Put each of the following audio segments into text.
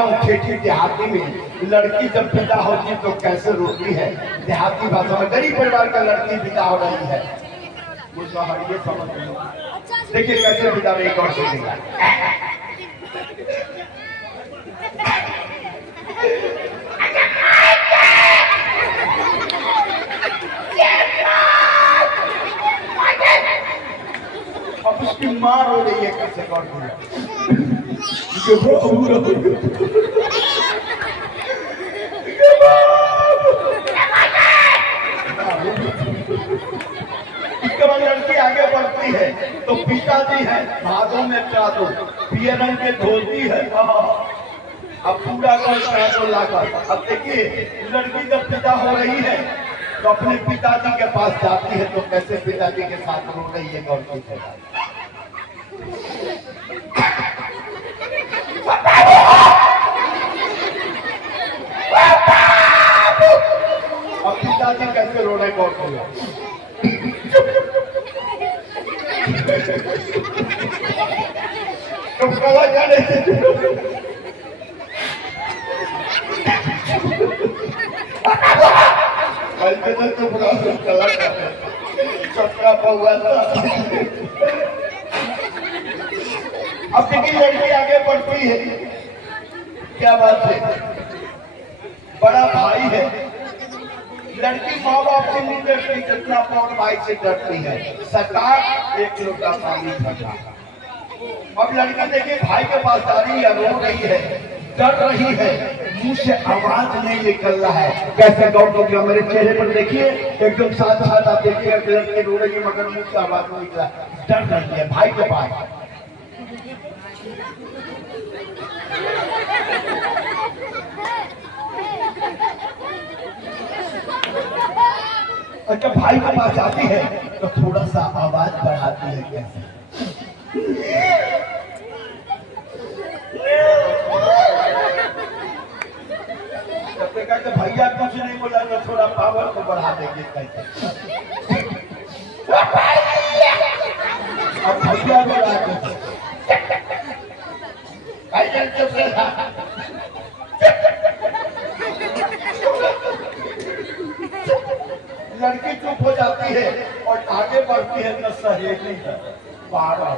गांव ठेठी देहाती में लड़की जब विदा होती तो कैसे रोती है। देहाती भाषा में गरीब परिवार का लड़की विदा हो रही है, मुझे ये समझ नहीं। देखिए कैसे विदा में एक और सुनेगा। अब उसकी माँ रो रही है, कैसे कर इसके बाद लड़की आगे बढ़ती है तो पिताजी है भादों में चादो, पियर रंग के धोती है, अब पूरा कर लाकर। अब देखिए लड़की जब पिता हो रही है तो अपने पिताजी के पास जाती है तो कैसे पिताजी के साथ रो रही है गौर की है। अब पिताजी कैसे रो रहे गौर की तो कला जाने तो बुरा कला चक्का हुआ था। अब देखिए लड़की आगे बढ़ती है, क्या बात है, बड़ा भाई है। लड़की माँ बाप से नहीं डरती जितना अपने भाई से डरती है। सरकार एक लोटा पानी भरा। अब लड़की देखिए भाई के पास जा रही है, रो रही है, डर रही है, मुंह से आवाज नहीं निकल रहा है। कैसे गौर को गया मेरे चेहरे पर देखिए, एकदम साथ साथ आप देखिए लड़की रो रही है मगर मुंह से आवाज नहीं निकला, डर रही है भाई के पास। और जब भाई के पास आती है तो थोड़ा सा आवाज बढ़ाती है, कैसे तो भैया कुछ नहीं बोला तो थोड़ा पावर को बढ़ा देंगे कैसे। अब भैया बोला लड़की चुप हो जाती है और आगे बढ़ती है तो सहेली है बारह।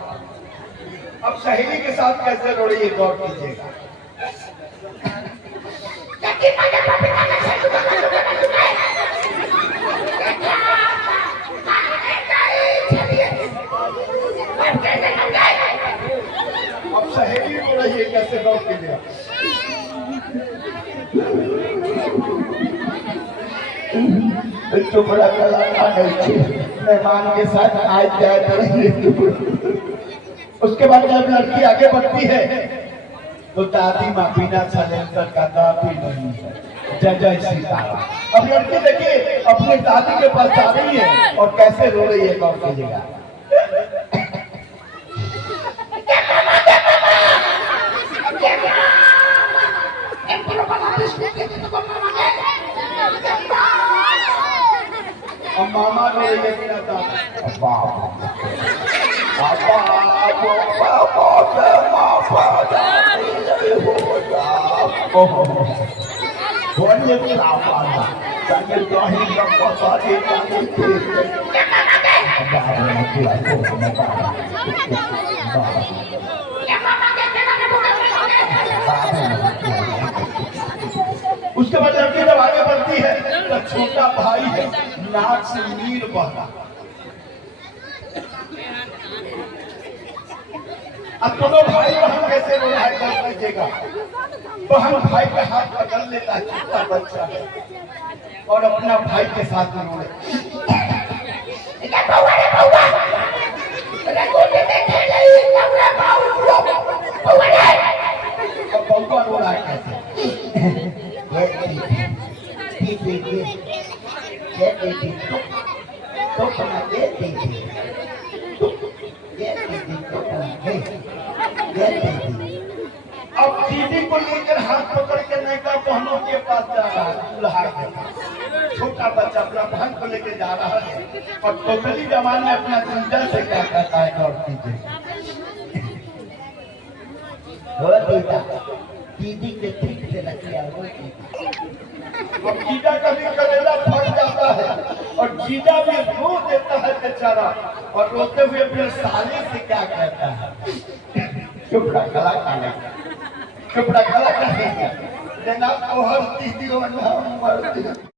अब सहेली के साथ कैसे रो रही है गौर कीजिएगा। अब सहेली रो रही है कैसे गौर कीजिएगा। तो बड़ा कलाकार मेहमान के साथ आज जाए तो उसके बाद जब लड़की आगे बढ़ती है तो दादी माँ बिना सलेंसर का दादी नहीं है, जय जय सीताराम। अब लड़की देखिए अपने दादी के पास जा रही है और कैसे रो रही है गौर कीजिएगा। और मामा रो रही है बिना दादी। उसके बाद लड़की जब आगे बढ़ती है तो छोटा भाई है, नाक से नीर बहता। अब दोनों भाई बहन कैसे रो रहा है कर लीजिएगा। बहन भाई का हाथ पकड़ लेता है, छोटा बच्चा है, और अपना भाई के साथ रो रहे। अब बउआ रो रहा है कैसे। अब दीदी को लेकर हाथ पकड़ के नैका बहनों के पास जा रहा है, दुल्हा के पास। छोटा बच्चा अपना बहन को लेकर जा रहा है और टोटली जवान में अपना जिंदा से क्या कहता है गौर कीजिए। दीदी के ठीक से रखिया वो अब जीजा कभी करेला फट जाता है और जीजा भी रो देता है बेचारा और रोते हुए फिर साले से क्या कहता है चुप रहा गला खाने चुप रहा गला खाने देना तो हर दीदी और मरती